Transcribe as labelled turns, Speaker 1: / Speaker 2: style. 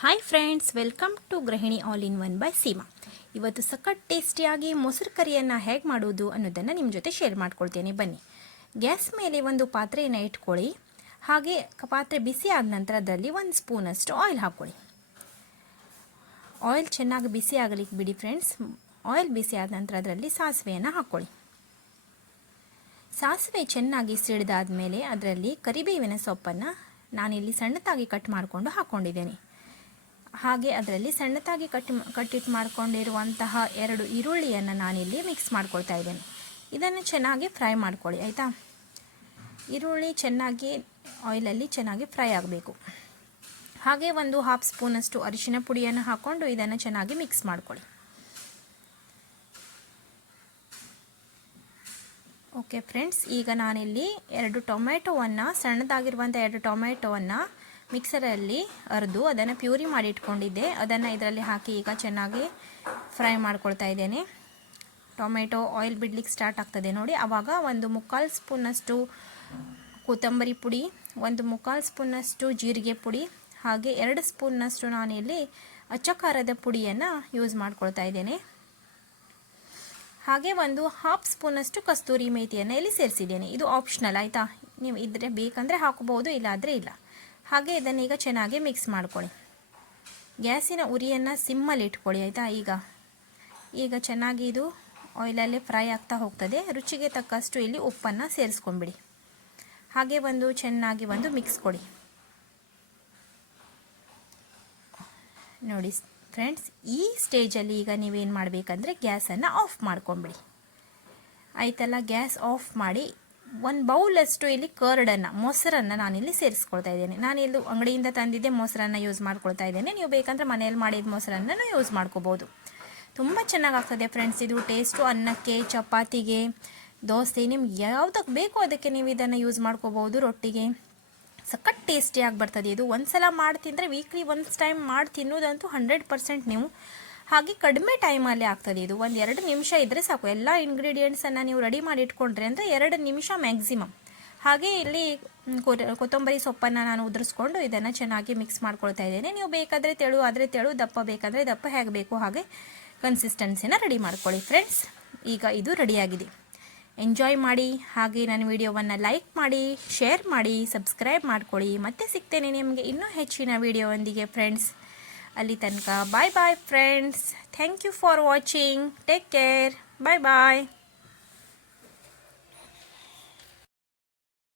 Speaker 1: Hi friends welcome to Gruhini all in one by Seema ಇವತ್ತು ಸಖತ್ ಟೇಸ್ಟಿಯಾಗಿ ಮೊಸರು ಕರಿಯನ್ನು ಹೇಗೆ ಮಾಡೋದು ಅನ್ನೋದನ್ನು ನಿಮ್ಮ ಜೊತೆ ಶೇರ್ ಮಾಡ್ಕೊಳ್ತೇನೆ. ಬನ್ನಿ. ಗ್ಯಾಸ್ ಮೇಲೆ ಒಂದು ಪಾತ್ರೆಯನ್ನು ಇಟ್ಕೊಳ್ಳಿ. ಹಾಗೆ ಪಾತ್ರೆ ಬಿಸಿ ಆದ ನಂತರ ಅದರಲ್ಲಿ ಒಂದು ಸ್ಪೂನಷ್ಟು ಆಯಿಲ್ ಹಾಕ್ಕೊಳ್ಳಿ ಆಯಿಲ್ ಚೆನ್ನಾಗಿ ಬಿಸಿ ಆಗಲಿಕ್ಕೆ ಬಿಡಿ ಫ್ರೆಂಡ್ಸ್ ಆಯಿಲ್ ಬಿಸಿ ಆದ ನಂತರ ಅದರಲ್ಲಿ ಸಾಸಿವೆಯನ್ನು ಹಾಕ್ಕೊಳ್ಳಿ ಸಾಸಿವೆ ಚೆನ್ನಾಗಿ ಸಿಡಿದಾದ ಮೇಲೆ ಅದರಲ್ಲಿ ಕರಿಬೇವಿನ ಸೊಪ್ಪನ್ನು ನಾನಿಲ್ಲಿ ಸಣ್ಣದಾಗಿ ಕಟ್ ಮಾಡಿಕೊಂಡು ಹಾಕ್ಕೊಂಡಿದ್ದೇನೆ ಹಾಗೆ ಅದರಲ್ಲಿ ಸಣ್ಣದಾಗಿ ಕಟ್ಟಿ ಕಟ್ಟಿಟ್ಟು ಮಾಡ್ಕೊಂಡಿರುವಂತಹ ಎರಡು ಈರುಳ್ಳಿಯನ್ನು ನಾನಿಲ್ಲಿ ಮಿಕ್ಸ್ ಮಾಡ್ಕೊಳ್ತಾ ಇದ್ದೇನೆ. ಇದನ್ನು ಚೆನ್ನಾಗಿ ಫ್ರೈ ಮಾಡ್ಕೊಳ್ಳಿ, ಆಯಿತಾ? ಈರುಳ್ಳಿ ಚೆನ್ನಾಗಿ ಆಯಿಲಲ್ಲಿ ಚೆನ್ನಾಗಿ ಫ್ರೈ ಆಗಬೇಕು. ಹಾಗೆ ಒಂದು ಹಾಫ್ ಸ್ಪೂನಷ್ಟು ಅರಿಶಿನ ಪುಡಿಯನ್ನು ಹಾಕ್ಕೊಂಡು ಇದನ್ನು ಚೆನ್ನಾಗಿ ಮಿಕ್ಸ್ ಮಾಡ್ಕೊಳ್ಳಿ. ಓಕೆ ಫ್ರೆಂಡ್ಸ್ ಈಗ ನಾನಿಲ್ಲಿ ಎರಡು ಟೊಮೆಟೊವನ್ನು ಸಣ್ಣದಾಗಿರುವಂಥ ಎರಡು ಟೊಮೆಟೊವನ್ನು ಮಿಕ್ಸರಲ್ಲಿ ಅರೆದು, ಅದನ್ನು ಪ್ಯೂರಿ ಮಾಡಿ ಇಟ್ಕೊಂಡಿದ್ದೆ. ಅದನ್ನು ಇದರಲ್ಲಿ ಹಾಕಿ ಈಗ ಚೆನ್ನಾಗಿ ಫ್ರೈ ಮಾಡ್ಕೊಳ್ತಾ ಇದ್ದೇನೆ. ಟೊಮೆಟೊ ಆಯಿಲ್ ಬಿಡ್ಲಿಕ್ಕೆ ಸ್ಟಾರ್ಟ್ ಆಗ್ತದೆ ನೋಡಿ. ಆವಾಗ ಒಂದು ಮುಕ್ಕಾಲು ಸ್ಪೂನಷ್ಟು ಕೊತ್ತಂಬರಿ ಪುಡಿ, ಒಂದು ಮುಕ್ಕಾಲು ಸ್ಪೂನಷ್ಟು ಜೀರಿಗೆ ಪುಡಿ, ಹಾಗೆ ಎರಡು ಸ್ಪೂನ್ನಷ್ಟು ನಾನಿಲ್ಲಿ ಅಚ್ಚ ಖಾರದ ಪುಡಿಯನ್ನು ಯೂಸ್ ಮಾಡ್ಕೊಳ್ತಾ ಇದ್ದೇನೆ. ಹಾಗೆ ಒಂದು ಹಾಫ್ ಸ್ಪೂನಷ್ಟು ಕಸ್ತೂರಿ ಮೇಥಿಯನ್ನು ಇಲ್ಲಿ ಸೇರಿಸಿದ್ದೇನೆ. ಇದು ಆಪ್ಷನಲ್ ಆಯಿತಾ? ನೀವು ಇದ್ರೆ ಬೇಕಂದರೆ ಹಾಕೋಬಹುದು ಇಲ್ಲಾದರೆ ಇಲ್ಲ. ಹಾಗೆ ಇದನ್ನು ಈಗ ಚೆನ್ನಾಗಿ ಮಿಕ್ಸ್ ಮಾಡ್ಕೊಳ್ಳಿ. ಗ್ಯಾಸಿನ ಉರಿಯನ್ನು ಸಿಮ್ಮಲ್ಲಿ ಇಟ್ಕೊಳ್ಳಿ, ಆಯಿತಾ? ಈಗ. ಈಗ ಚೆನ್ನಾಗಿ ಇದು ಆಯಿಲಲ್ಲಿ ಫ್ರೈ ಆಗ್ತಾ ಹೋಗ್ತದೆ. ರುಚಿಗೆ ತಕ್ಕಷ್ಟು ಇಲ್ಲಿ ಉಪ್ಪನ್ನು ಸೇರಿಸ್ಕೊಂಬಿಡಿ. ಹಾಗೆ ಒಂದು ಚೆನ್ನಾಗಿ ಒಂದು ಮಿಕ್ಸ್ ಕೊಡಿ. ನೋಡಿ ಫ್ರೆಂಡ್ಸ್ ಈ ಸ್ಟೇಜಲ್ಲಿ ಈಗ ನೀವೇನು ಮಾಡಬೇಕಂದ್ರೆ ಗ್ಯಾಸನ್ನು ಆಫ್ ಮಾಡ್ಕೊಂಬಿಡಿ. ಆಯ್ತಲ್ಲ? ಗ್ಯಾಸ್ ಆಫ್ ಮಾಡಿ ಒಂದು ಬೌಲಷ್ಟು ಇಲ್ಲಿ ಕರ್ಡನ್ನು ಮೊಸರನ್ನು ನಾನಿಲ್ಲಿ ಸೇರಿಸ್ಕೊಳ್ತಾ ಇದ್ದೇನೆ. ನಾನು ಇಲ್ಲಿ ಅಂಗಡಿಯಿಂದ ತಂದಿದ್ದೆ ಮೊಸರನ್ನು ಯೂಸ್ ಮಾಡ್ಕೊಳ್ತಾ ಇದ್ದೇನೆ. ನೀವು ಬೇಕಂದ್ರೆ ಮನೆಯಲ್ಲಿ ಮಾಡಿದ ಮೊಸರನ್ನು ಯೂಸ್ ಮಾಡ್ಕೋಬೋದು. ತುಂಬ ಚೆನ್ನಾಗಾಗ್ತದೆ ಫ್ರೆಂಡ್ಸ್ ಇದು ಟೇಸ್ಟು ಅನ್ನಕ್ಕೆ, ಚಪಾತಿಗೆ, ದೋಸೆ, ನಿಮ್ಗೆ ಯಾವುದಕ್ಕೆ ಬೇಕೋ ಅದಕ್ಕೆ ನೀವು ಇದನ್ನು ಯೂಸ್ ಮಾಡ್ಕೋಬೋದು ರೊಟ್ಟಿಗೆ. ಸಖತ್ ಟೇಸ್ಟಿಯಾಗಿ ಬರ್ತದೆ. ಇದು ಒಂದು ಸಲ ಮಾಡಿ ತಿಂದರೆ ವೀಕ್ಲಿ ಒನ್ಸ್ ಟೈಮ್ ಮಾಡಿ ತಿನ್ನೋದಂತೂ ಹಂಡ್ರೆಡ್ ಪರ್ಸೆಂಟ್ ನೀವು ಹಾಗೆ ಕಡಿಮೆ ಟೈಮಲ್ಲಿ ಆಗ್ತದೆ. ಇದು ಒಂದು ಎರಡು ನಿಮಿಷ ಇದ್ದರೆ ಸಾಕು. ಎಲ್ಲ ಇಂಗ್ರೀಡಿಯೆಂಟ್ಸನ್ನು ನೀವು ರೆಡಿ ಮಾಡಿ ಇಟ್ಕೊಂಡ್ರೆ ಅಂದರೆ ಎರಡು ನಿಮಿಷ ಮ್ಯಾಕ್ಸಿಮಮ್ ಹಾಗೆ ಇಲ್ಲಿ ಕೊತ್ತಂಬರಿ ಸೊಪ್ಪನ್ನು ನಾನು ಉದುರಿಸ್ಕೊಂಡು ಇದನ್ನು ಚೆನ್ನಾಗಿ ಮಿಕ್ಸ್ ಮಾಡ್ಕೊಳ್ತಾ ಇದ್ದೇನೆ. ನೀವು ಬೇಕಾದರೆ ತೆಳು, ಆದರೆ ತೆಳು, ದಪ್ಪ ಬೇಕಾದರೆ ದಪ್ಪ, ಹೇಗೆ ಬೇಕು ಹಾಗೆ ಕನ್ಸಿಸ್ಟೆನ್ಸಿನ ರೆಡಿ ಮಾಡ್ಕೊಳ್ಳಿ ಫ್ರೆಂಡ್ಸ್ ಈಗ ಇದು ರೆಡಿಯಾಗಿದೆ ಎಂಜಾಯ್ ಮಾಡಿ, ಹಾಗೆ ನನ್ನ ವಿಡಿಯೋವನ್ನು ಲೈಕ್ ಮಾಡಿ ಶೇರ್ ಮಾಡಿ ಸಬ್ಸ್ಕ್ರೈಬ್ ಮಾಡ್ಕೊಳ್ಳಿ. ಮತ್ತೆ ಸಿಗ್ತೇನೆ ನಿಮಗೆ ಇನ್ನೂ ಹೆಚ್ಚಿನ ವಿಡಿಯೋವೊಂದಿಗೆ ಫ್ರೆಂಡ್ಸ್ ಅಲ್ಲಿ ತನಕ bye bye friends thank you for watching take care bye bye